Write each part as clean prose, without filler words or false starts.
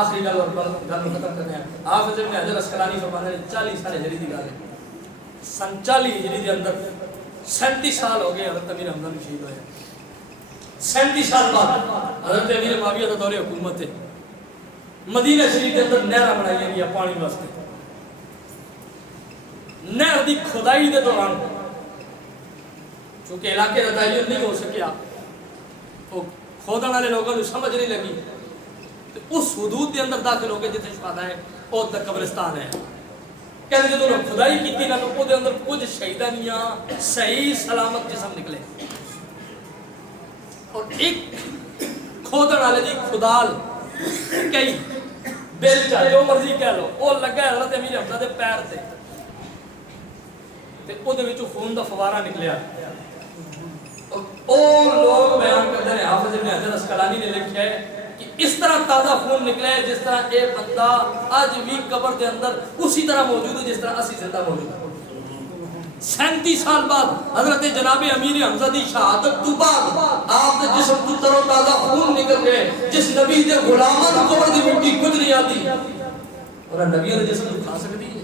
آخری گل اور گل ختم کرنے ہیں. حافظ ابن حجر اسقلانی فرماتے ہیں 40 سال ہجری دی گل ہے. سن 40 ہجری دے اندر 37 سال ہو گئے حضرت امیر حمزہ شہید ہوئے. 37 سال بعد حضرت امیر معاویہ کا دور حکومت ہے. مدینہ شریف کے اندر نہر بنائی گئی پانی واسطے. نہر دی کھدائی دے دوران چونکہ علاقے کا تعین نہیں ہو سکیا تو کھودن والے لوگوں کو سمجھ نہیں لگی تو اس حدود کے اندر داخل ہو کے جتنے شہدا ہے وہ تک قبرستان ہے. کہتے ہیں جب کھدائی کی تھی نا تو وہ دے اندر کچھ شہیدانیاں صحیح سلامت جسم نکلے اور ایک کھودن والے دی کھدال کئی بیلچا جو مرضی کہہ لو وہ لگا ہے حضرت امیر حمزہ دے پیر تے تے او دے وچوں خون دا فوارہ نکلیا. او لوگ بیان کرتے ہیں حافظ ابن حجر اسقلانی نے لکھا ہے کہ اس طرح تازہ خون نکلا ہے جس طرح ایک بندہ آج بھی قبر دے اندر اسی طرح موجود ہے جس طرح اسی زندہ موجود ہے. 37 سال بعد حضرت جناب امیر حمزہ دی شہادت تو بعد آپ دے جسم تو تر و تازہ خون نکل گئے. جس نبی دے غلاماں نوں قبر دی مٹی کچھ نہیں آتی اور نبی دے جسم کو کھا سکتی ہے.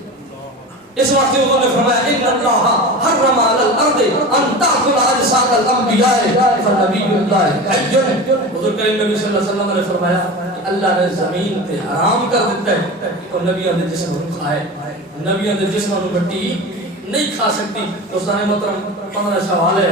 اس وقت انہوں نے فرمایا ان اللہ حرم علی الارض ان تاکل اجساد الانبیاء فنبی اللہ حج. حضور کریم نبی صلی اللہ علیہ وسلم نے فرمایا کہ اللہ نے زمین تے حرام کر دیتا ہے کہ نبیوں دے جسم کو کھائے. نبیوں دے جسم کو مٹی نہیں کھا سکتی. دوستان محترم 15 سوال ہے.